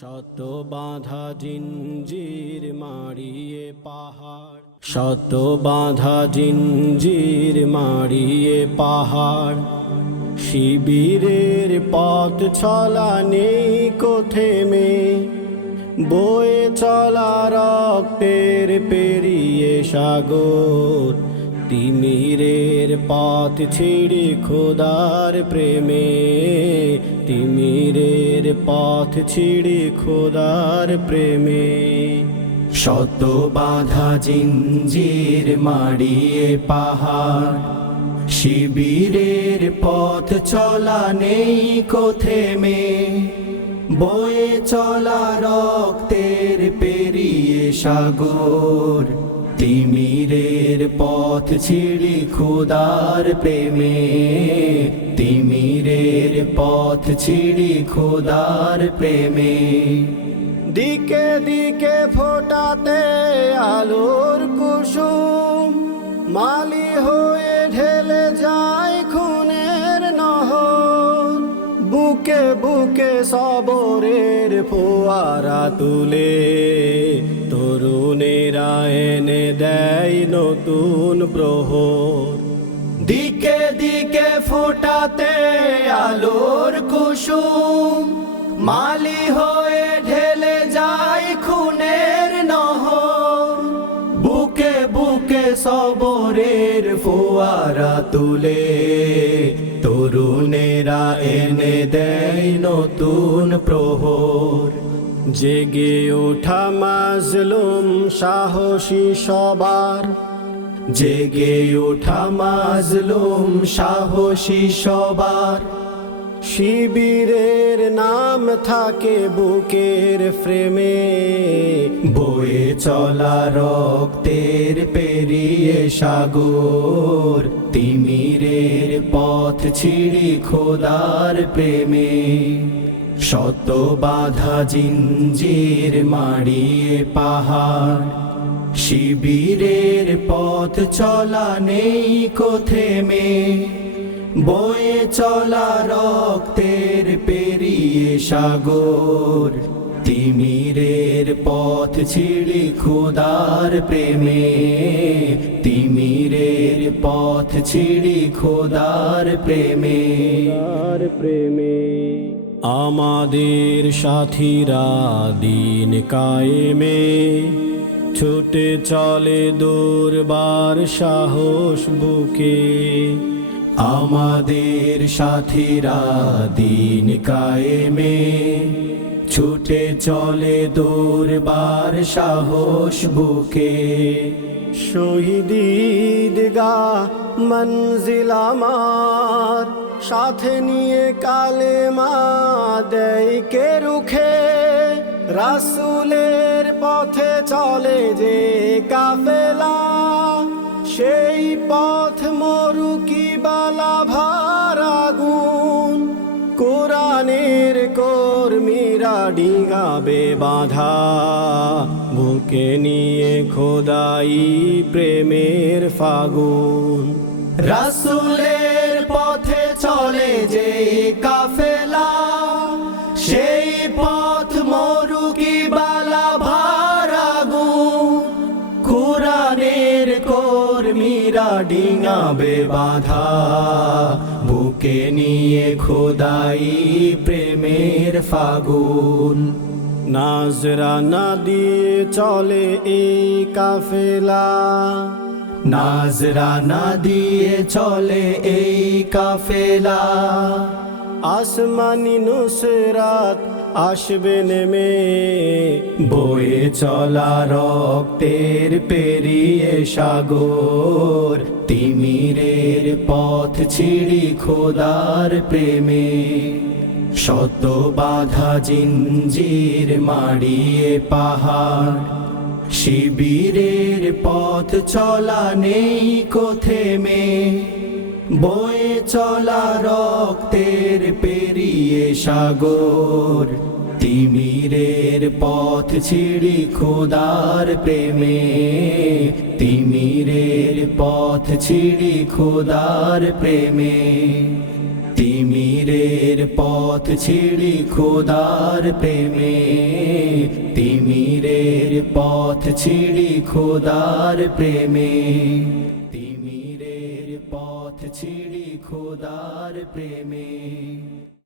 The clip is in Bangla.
শত বাঁধা জিঞ্জির মারিয়ে পাহাড়। শত বাঁধা জিঞ্জির মারিয়ে পাহাড়। শিবিরের পথ ছলা নেই কোথেমে বয়ে চলা রক্তের পেরিয়ে সাগর। তিমিরের পথ ছেড়ে খোদার প্রেমে। তিমিরের পথ ছেড়ে খোদার প্রেমে। শত বাধা জিঞ্জির মারিয়ে পাহাড়। শিবিরের পথ চলা নেই কোথেমে বয়ে চলা রক্তের পেরিয়ে সাগর। তিমিরের পথ ছিড়ি খোদার প্রেমে। তিমিরের পথ ছিড়ি খোদার প্রেমে। দিকে দিকে ফোটাতে আলোর কুসুম, মালি হয়ে ঢেলে যায় খুনের নহর। বুকে বুকে সবরের ফোয়ারা তুলে। তরুণেরা এনে দেয় নতুন প্রহর। দিকে দিকে ফোটাতে আলোর কুসুম, মালি হয়ে ঢেলে যায় খুনের নহর। বুকে বুকে সবরের ফোয়ারা তুলে, তরুণেরা এনে দেয় নতুন প্রহর। জেগে ওঠা মাজলুম সাহসী সবার। জেগে ওঠা মাজলুম সাহসী সবার। শিবিরের নাম থাকে বুকের ফ্রেমে। বয়ে চলা রক্তের পেরিয়ে সাগর। তিমিরের পথ ছিড়ি খোদার প্রেমে। শত বাধা জিঞ্জির মারিয়ে পাহাড়। শিবিরের পথ চলা নেই কোথেমে বয়ে চলা রক্তের পেরিয়ে সাগর। তিমিরের পথ ছিড়ি খোদার প্রেমে। তিমিরের পথ ছিড়ি খোদার প্রেমে। তার প্রেমে। আমাদের সাথীরা দিন কায়েমে ছুটে চলে দৌড়বার সাহস বুকে। আমাদের সাথীরা দিন কায়েমে ছুটে চলে দৌড়বার সাহস বুকে। শহীদ গা মঞ্জিল আমার সাথে নিয়ে কালে মা দেয় কে রুখে? রাসুলের পথে চলে যে কাফেলা, সেই পথ মরু কি বালা ভারাগুন কোরআনের কর্মীরা ডিঙাবে বাধা, বুকে নিয়ে খোদাই প্রেমের ফাগুন। রাসুলের পথে চলে যে কাফেলা, সেই পথ মরুকি বালা ভারাগুন কোরআনের কর্মীরা ডিঙাবে বাধা, বুকে নিয়ে খোদাই প্রেমের ফাগুন। নাজরানা দিয়ে চলে এই কাফেলা। নাজরানা দিয়ে চলে এই কাফেলা। আসমানি নুসরাত আসবে নেমে, বয়ে চলা রক্তের পেরিয়ে সাগর, তিমিরের পথ ছিড়ি খোদার প্রেমে। শত বাধা জিঞ্জির মারিয়ে পাহাড় শিবিরের পথ চলা নেই কোথেমে বয়ে চলা রক্তের পেরিয়ে সাগর। তিমিরের পথ ছিড়ি খোদার প্রেমে। তিমিরের পথ ছিড়ি খোদার প্রেমে। তিমিরের পথ ছিড়ি খোদার প্রেমে, তিমিরের পথ ছিড়ি খোদার প্রেমে, তিমিরের পথ ছিড়ি খোদার প্রেমে।